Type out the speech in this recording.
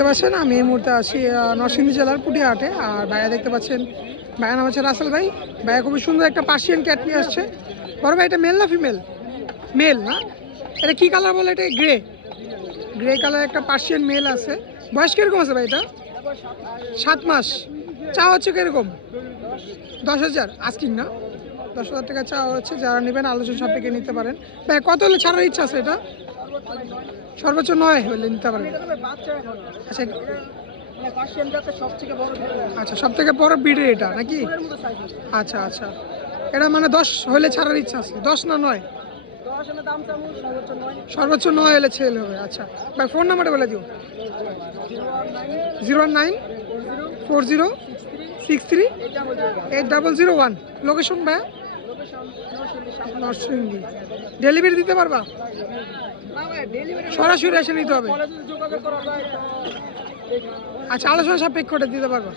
দেখতে পাচ্ছেন আমি এই মুহূর্তে আছি নরসিংদী জেলার পুটিয়াহাটে। আর ভাইয়া দেখতে পাচ্ছেন, ভাইয়া নাম হচ্ছে রাসেল ভাই। ভাইয়া খুবই সুন্দর একটা পার্সিয়ান ক্যাট নিয়ে আসছে। বড় ভাই এটা মেল না ফিমেল? মেল না? এটা কি কালার বলে? এটা গ্রে, গ্রে কালার একটা পার্সিয়ান মেল আছে। বয়স কিরকম আছে ভাই এটা? 7 মাস। চা হচ্ছে কিরকম? 10,000 আস্কিং না? 10,000 টাকা চা হচ্ছে। যারা নেবেন আলোচনা সাপেক্ষে নিতে পারেন। ভাই কত হলে ছাড়ার ইচ্ছা আছে? এটা সর্বোচ্চ 9 হলে নিতে পারেন। আচ্ছা আচ্ছা, সব থেকে বড় ব্রিডের এটা নাকি? আচ্ছা আচ্ছা, এটা মানে 10 হলে ছাড়ার ইচ্ছা আছে। 10 না 9? সর্বোচ্চ 9 হলে ছেলে হবে। আচ্ছা ভাই, ফোন নাম্বারটা বলে দিও। 01940638001। লোকেশন ভাই? নরসিংদী। ডেলিভারি দিতে পারবা? সরাসরি এসে নিতে হবে? আচ্ছা, আলোচনা সাপেক্ষে দিতে পারবা?